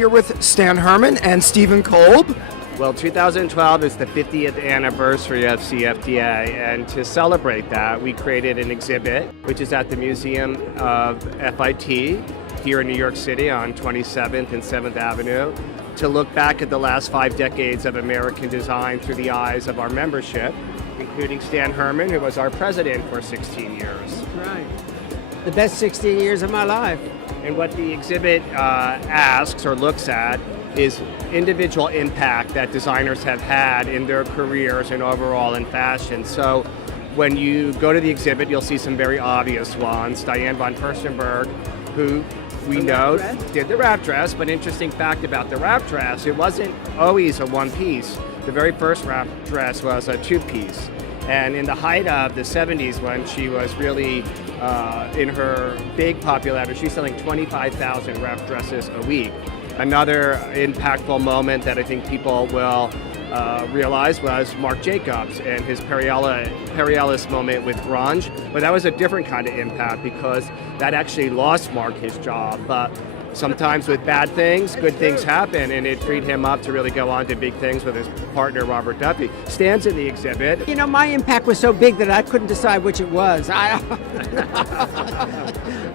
here with Stan Herman and Stephen Kolb. Well, 2012 is the 50th anniversary of CFDA, and to celebrate that, we created an exhibit, which is at the Museum of FIT here in New York City on 27th and 7th Avenue, to look back at the last 5 decades of American design through the eyes of our membership, including Stan Herman, who was our president for 16 years. That's right. The best 16 years of my life. And what the exhibit asks or looks at is individual impact that designers have had in their careers and overall in fashion. So when you go to the exhibit, you'll see some very obvious ones. Diane von Furstenberg, who we know did the wrap dress, but interesting fact about the wrap dress, it wasn't always a one piece. The very first wrap dress was a 2-piece. And in the height of the 70s, when she was really in her big popularity, she was selling 25,000 wrap dresses a week. Another impactful moment that I think people will realize was Marc Jacobs and his Perialis moment with grunge. But that was a different kind of impact because that actually lost Marc his job. But sometimes with bad things, good things happen, and it freed him up to really go on to big things with his partner, Robert Duffy. Stan's in the exhibit. You know, my impact was so big that I couldn't decide which it was.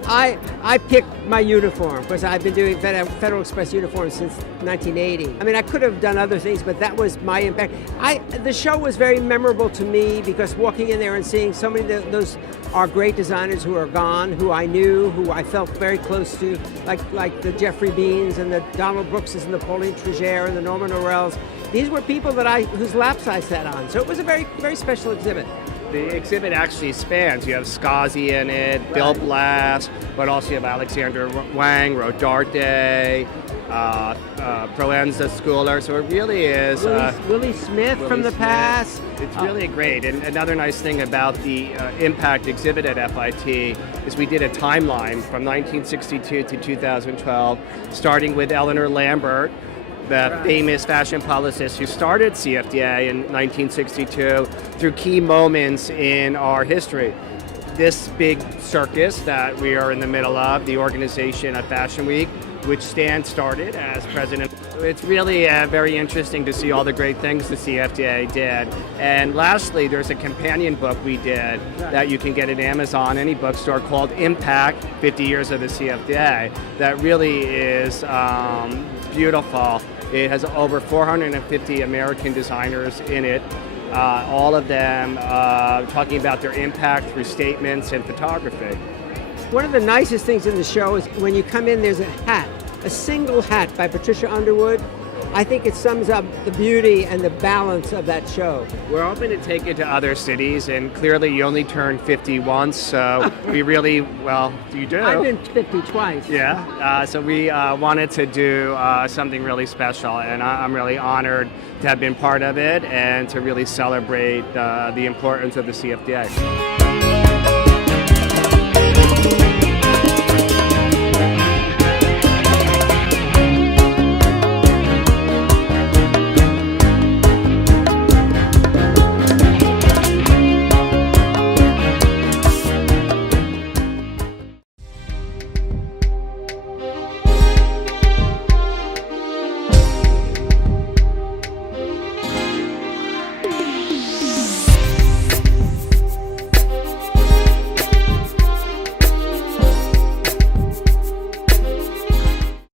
I picked my uniform because I've been doing Federal Express uniforms since 1980. I mean, I could have done other things, but that was my impact. The show was very memorable to me because walking in there and seeing so many of those are great designers who are gone, who I knew, who I felt very close to, like the Jeffrey Beans and the Donald Brookses and the Pauline Trigere and the Norman Orels. These were people whose laps I sat on. So it was a very, very special exhibit. The exhibit actually spans. You have Skazi in it, right. Bill Blass, but also you have Alexander Wang, Rodarte, Proenza Schooler. So it really is Willie Smith from the past. It's really great. And another nice thing about the Impact exhibit at FIT is we did a timeline from 1962 to 2012, starting with Eleanor Lambert, the famous fashion publicist who started CFDA in 1962, through key moments in our history. This big circus that we are in the middle of, the organization of Fashion Week, which Stan started as president. It's really very interesting to see all the great things the CFDA did. And lastly, there's a companion book we did that you can get at Amazon, any bookstore, called Impact, 50 Years of the CFDA, that really is beautiful. It has over 450 American designers in it, all of them talking about their impact through statements and photography. One of the nicest things in the show is when you come in, there's a hat, a single hat by Patricia Underwood. I think it sums up the beauty and the balance of that show. We're hoping to take it to other cities, and clearly you only turn 50 once, so we really, well, you do. I've been 50 twice. Yeah, so we wanted to do something really special, and I'm really honored to have been part of it and to really celebrate the importance of the CFDA.